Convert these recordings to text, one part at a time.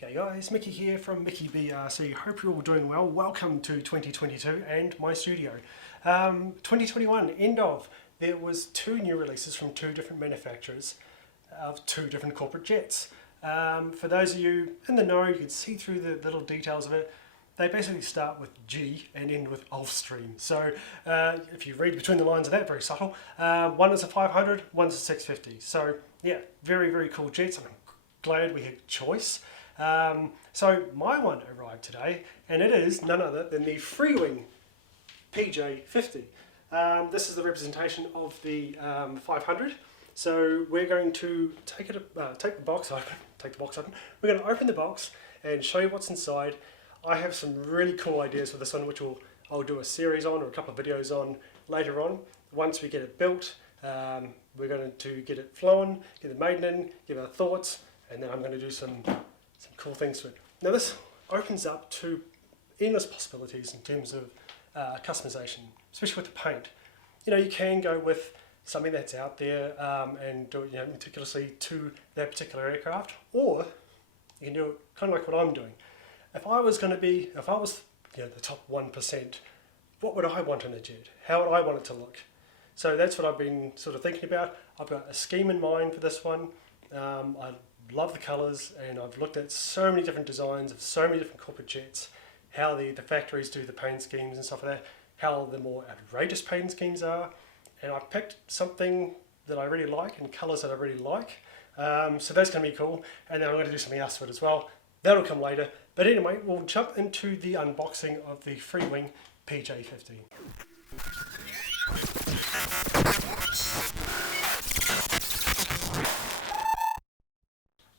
G'day guys, Mickey here from Mickey BRC. Hope you're all doing well. Welcome to 2022 and my studio. 2021, end of. There was two new releases from two different manufacturers of two different corporate jets. For those of you in the know, you can see through the little details of it. They basically start with G and end with Gulfstream. So if you read between the lines of that, very subtle. One is a 500, one's a 650. So yeah, very, very cool jets. I'm glad we had choice. So my one arrived today, and it is none other than the Freewing PJ50. This is the representation of the 500. So we're going to take the box open. We're going to open the box and show you what's inside. I have some really cool ideas for this one, which I'll do a series on or a couple of videos on later on. Once we get it built, we're going to get it flown, get it maiden, give our thoughts, and then I'm going to do some cool things to it. Now this opens up to endless possibilities in terms of customization, especially with the paint. You know, you can go with something that's out there and do it, meticulously to that particular aircraft, or you can do it kind of like what I'm doing. If I was the top 1%, what would I want in a jet? How would I want it to look? So that's what I've been sort of thinking about. I've got a scheme in mind for this one. I love the colours, and I've looked at so many different designs of so many different corporate jets, how the factories do the paint schemes and stuff like that, how the more outrageous paint schemes are, and I've picked something that I really like and colours that I really like. So that's going to be cool, and then I'm going to do something else to it as well. That'll come later. But anyway, we'll jump into the unboxing of the Freewing PJ50.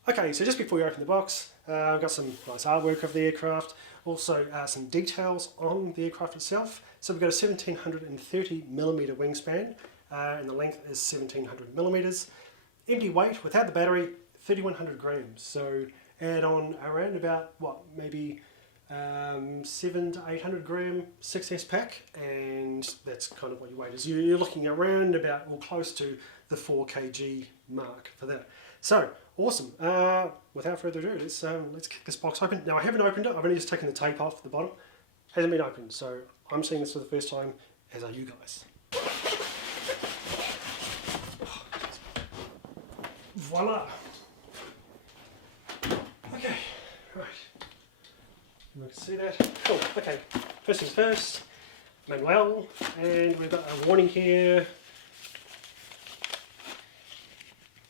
Okay, so just before we open the box, I've got some nice artwork of the aircraft, also some details on the aircraft itself. So we've got a 1730mm wingspan, and the length is 1700 millimeters. Empty weight, without the battery, 3100 grams. So add on around about, maybe 700 to 800 gram 6S pack, and that's kind of what your weight is. You're looking around about, close to the 4 kg mark for that. So, awesome. Without further ado, let's kick this box open. Now, I haven't opened it. I've only just taken the tape off the bottom. Hasn't been opened, so I'm seeing this for the first time, as are you guys. Voila! Okay, right. You can see that. Cool. Okay, first things first, manual, and we've got a warning here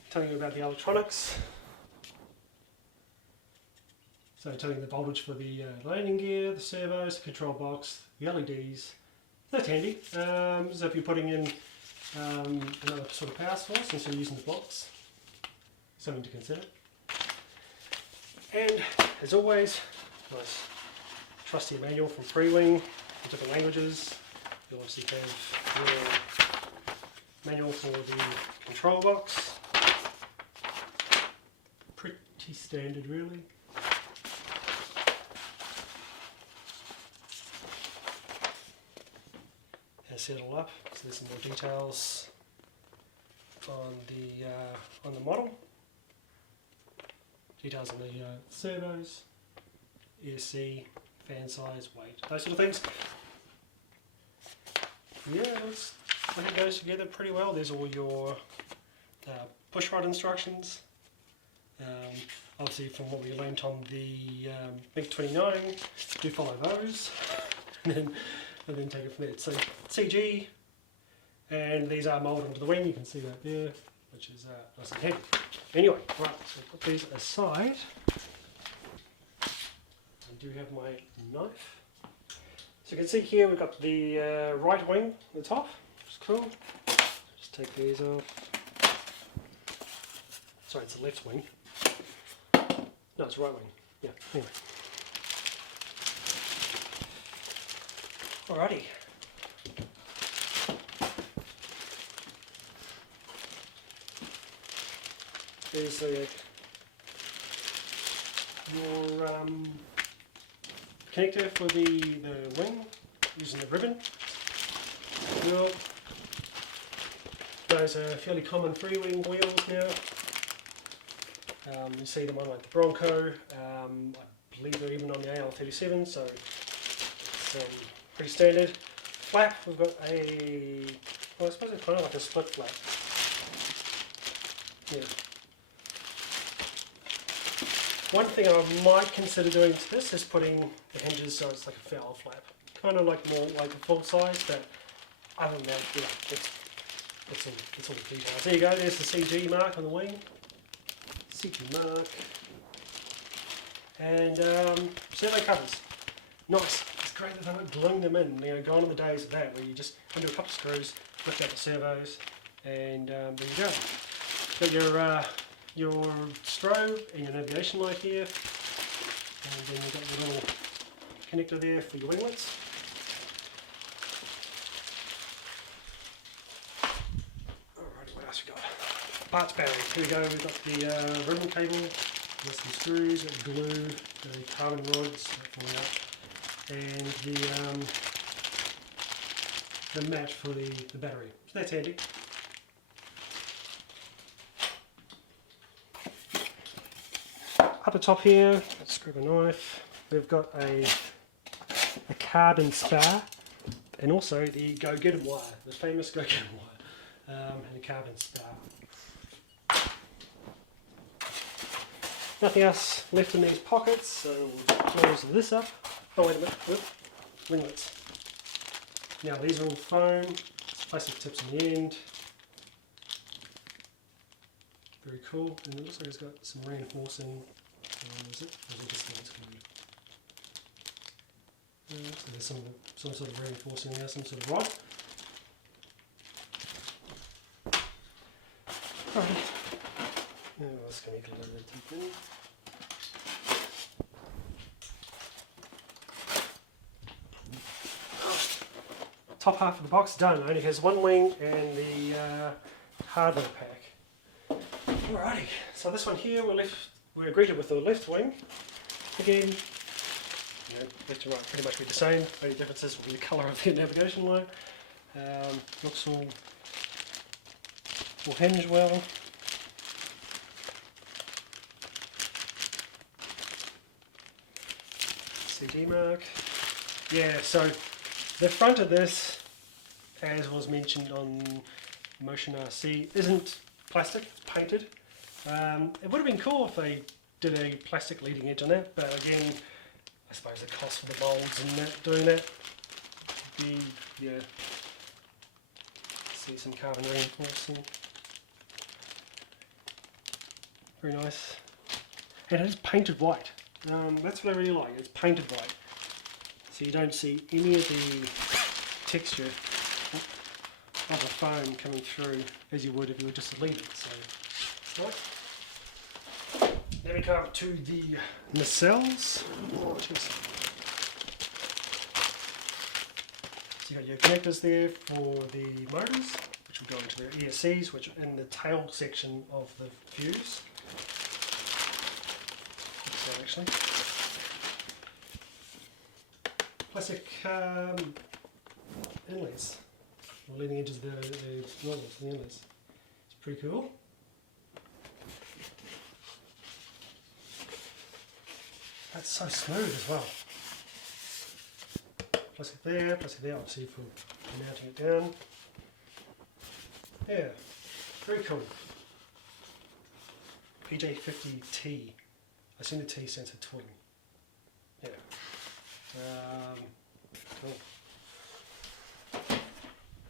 telling you about the electronics. So telling you the voltage for the landing gear, the servos, the control box, the LEDs. That's handy. So if you're putting in another sort of power source instead of using the box, something to consider. And as always, nice trusty manual from Freewing in different languages. You obviously have your manual for the control box. Pretty standard, really. And set it all up. So there's some more details on the model. Details on the servos, ESC, fan size, weight, those sort of things. Yeah, I think it goes together pretty well. There's all your push rod instructions. Obviously, from what we learnt on the MiG-29, do follow those, and then take it from there. So CG, and these are moulded onto the wing. You can see that there, which is nice and heavy. Anyway, right, so put these aside. I do have my knife. So you can see here we've got the right wing on the top, which is cool. Just take these off. Sorry, it's the left wing. No, it's right wing. Yeah, anyway. Alrighty. There's your connector for the wing using the ribbon. Cool. Those are fairly common Freewing wheels now. You see them on like the Bronco. I believe they're even on the AL37, so it's pretty standard. Flap, we've got a, well, I suppose it's kind of like a split flap. Yeah. One thing I might consider doing to this is putting the hinges so it's like a foul flap. Kind of like more like a full size, but other than that, yeah, it's all the details. There you go, there's the CG mark on the wing. CG mark. And servo covers. Nice. It's great that they're not gluing them in. You know, gone are the days of that where you just undo a couple of screws, lift out the servos, and there you go. Got your strobe and your navigation light here, and then you've got your little connector there for your winglets. Alright, what else we got? Parts battery. Here we go. We've got the ribbon cable, with some screws, got glue, the carbon rods falling out, and the mat for the battery. So that's handy. Up the top here, let's grab a knife. We've got a carbon spar, and also the go-getter wire, the famous go-getter wire, and a carbon spar. Nothing else left in these pockets, so we'll close this up. Oh wait a minute, whoop. Winglets. Now these are all foam, plastic tips on the end. Very cool, and it looks like it's got some reinforcing. Is it? Or is it just that's glued? So there's some sort of reinforcing there, some sort of rod. Alright. Now let's go get a little bit deep in. Top half of the box done. It only has one wing and the hardware pack. Alrighty, so this one here we're greeted with the left wing. Again, you know, left and right pretty much be the same. Only differences will be the colour of the navigation light. Looks all hinged well. CG mark. Yeah, so the front of this, as was mentioned on Motion RC, isn't plastic, it's painted. It would have been cool if they did a plastic leading edge on that, but again, I suppose the cost for the molds and that, doing that would be, yeah. See some carbon reinforcing. Very nice. And it is painted white. That's what I really like, it's painted white. So you don't see any of the texture of the foam coming through as you would if you were just to leave it. So, right. Then we come to the nacelles. Oh, so you got your connectors there for the motors, which will go into their ESCs, which are in the tail section of the fuse. So actually, plastic inlets, or leading edges of the nozzles, the inlets. It's pretty cool. That's so smooth as well. Plastic there, obviously for mounting it down. Yeah, very cool. PJ50T. I assume the T stands for twin. Yeah. Cool.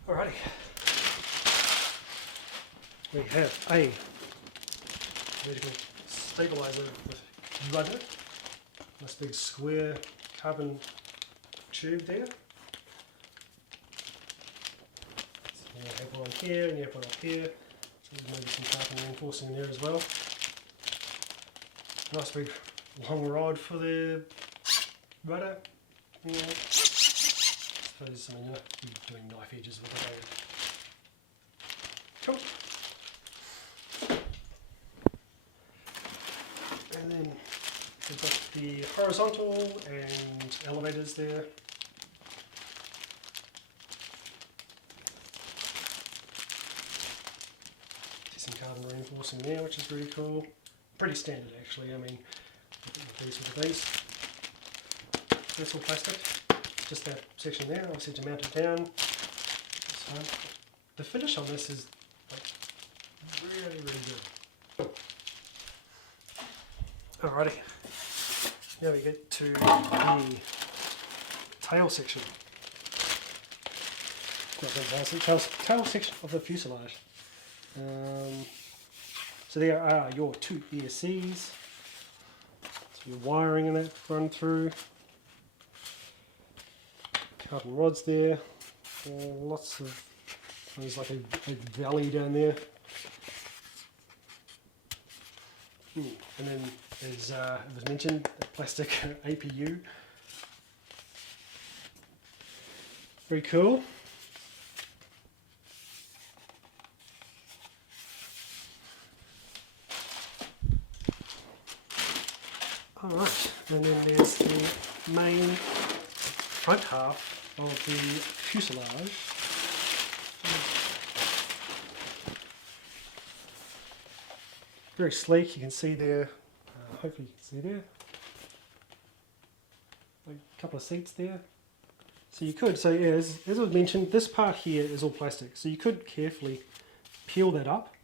Alrighty. We have a vertical stabilizer with rudder. Nice big square carbon tube there. So you have one here and you have one up here. So there's maybe some carbon reinforcing in there as well. Nice big long rod for the rudder. Yeah. I suppose you're doing knife edges with it. Cool. And then we've got the horizontal and elevators there. See some carbon reinforcing there, which is really cool. pretty standard actually. I mean, these sort of things. That's all plastic. Just that section there, obviously to mount it down. So the finish on this is like really, really good. Alrighty, now we get to the tail section. Tail section of the fuselage. So there are your two ESCs. So your wiring in that run through. Carbon rods there. Lots of, there's like a valley down there. And then as it was mentioned, a plastic APU. Very cool. Alright, and then there's the main front half of the fuselage. Very sleek, you can see there, hopefully you can see there, a couple of seats there. So you could, so yeah, as was mentioned, this part here is all plastic, so you could carefully peel that up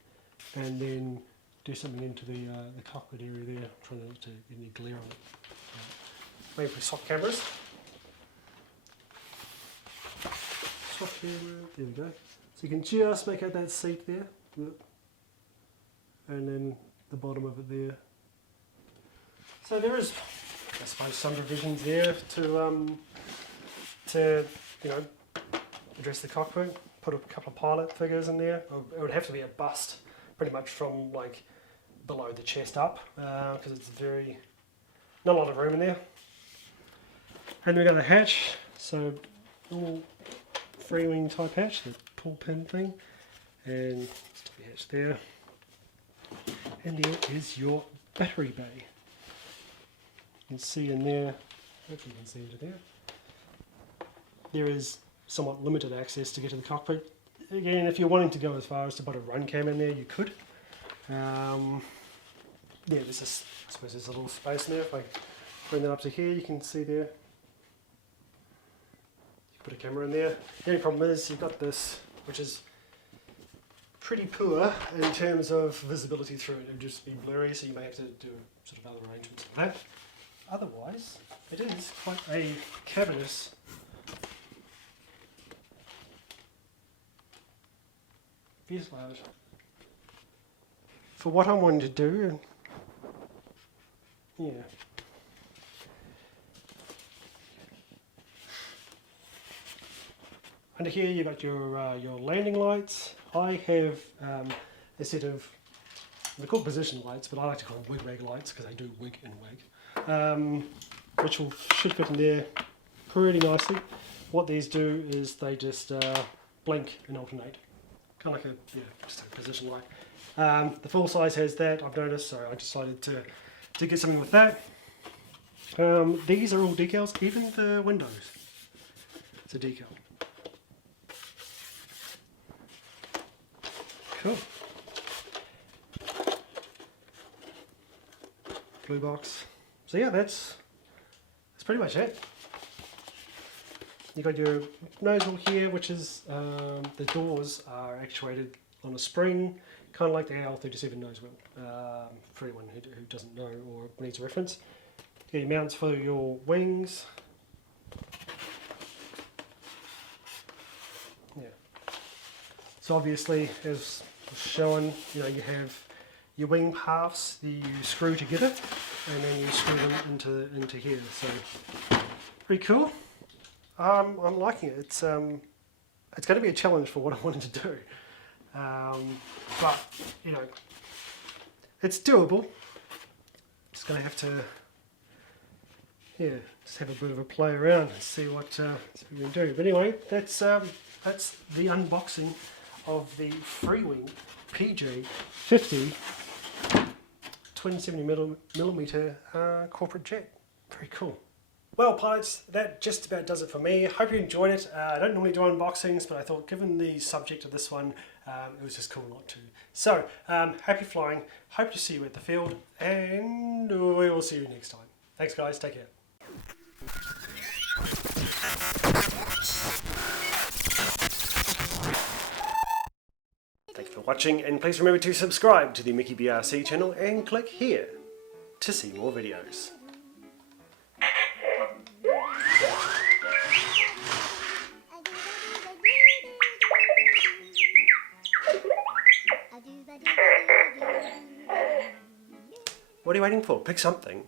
and then do something into the cockpit area there, trying to get any glare on it. Maybe for soft cameras. Soft camera, there we go. So you can just make out that seat there, and then the bottom of it there. So there is, I suppose, some revisions there to you know, address the cockpit. Put a couple of pilot figures in there. It would have to be a bust, pretty much from like below the chest up, because it's very, not a lot of room in there. And then we've got the hatch, so normal Freewing type hatch, the pull pin thing, and stick the hatch there. And there is your battery bay. You can see in there, hopefully you can see into there. There is somewhat limited access to get to the cockpit. Again, if you're wanting to go as far as to put a run cam in there, you could. Yeah, there's this, I suppose there's a little space in there. If I bring that up to here, you can see there. You can put a camera in there. The only problem is you've got this, which is pretty poor in terms of visibility through it. It would just be blurry, so you may have to do sort of other arrangements for that. Otherwise, it is quite a cavernous fuselage. For what I'm wanting to do, yeah. Under here you've got your landing lights. I have a set of, they're called position lights, but I like to call them wig-wag lights because they do wig and wag, which should fit in there pretty nicely. What these do is they just blink and alternate, kind of like just a position light. The full size has that, I've noticed, so I decided to get something with that. These are all decals, even the windows. It's a decal. Cool. Blue box. So yeah, that's pretty much it. You've got your nozzle here, which is, the doors are actuated on a spring, kind of like the AL37 nose wheel, for anyone who doesn't know or needs a reference. Your mounts for your wings. Yeah. So obviously, as shown, you know, you have your wing halves that you screw together, and then you screw them into here. So pretty cool. I'm liking it. It's going to be a challenge for what I wanted to do, but you know, it's doable. Just going to have to, just have a bit of a play around and see what we can do. But anyway, that's the unboxing of the Freewing PJ50 2070mm corporate jet. Very cool. Well, pilots, that just about does it for me. Hope you enjoyed it. I don't normally do unboxings, but I thought given the subject of this one, it was just cool not to. So, happy flying. Hope to see you at the field, and we will see you next time. Thanks, guys. Take care. Thank you for watching, and please remember to subscribe to the Mickey BRC channel and click here to see more videos. What are you waiting for? Pick something.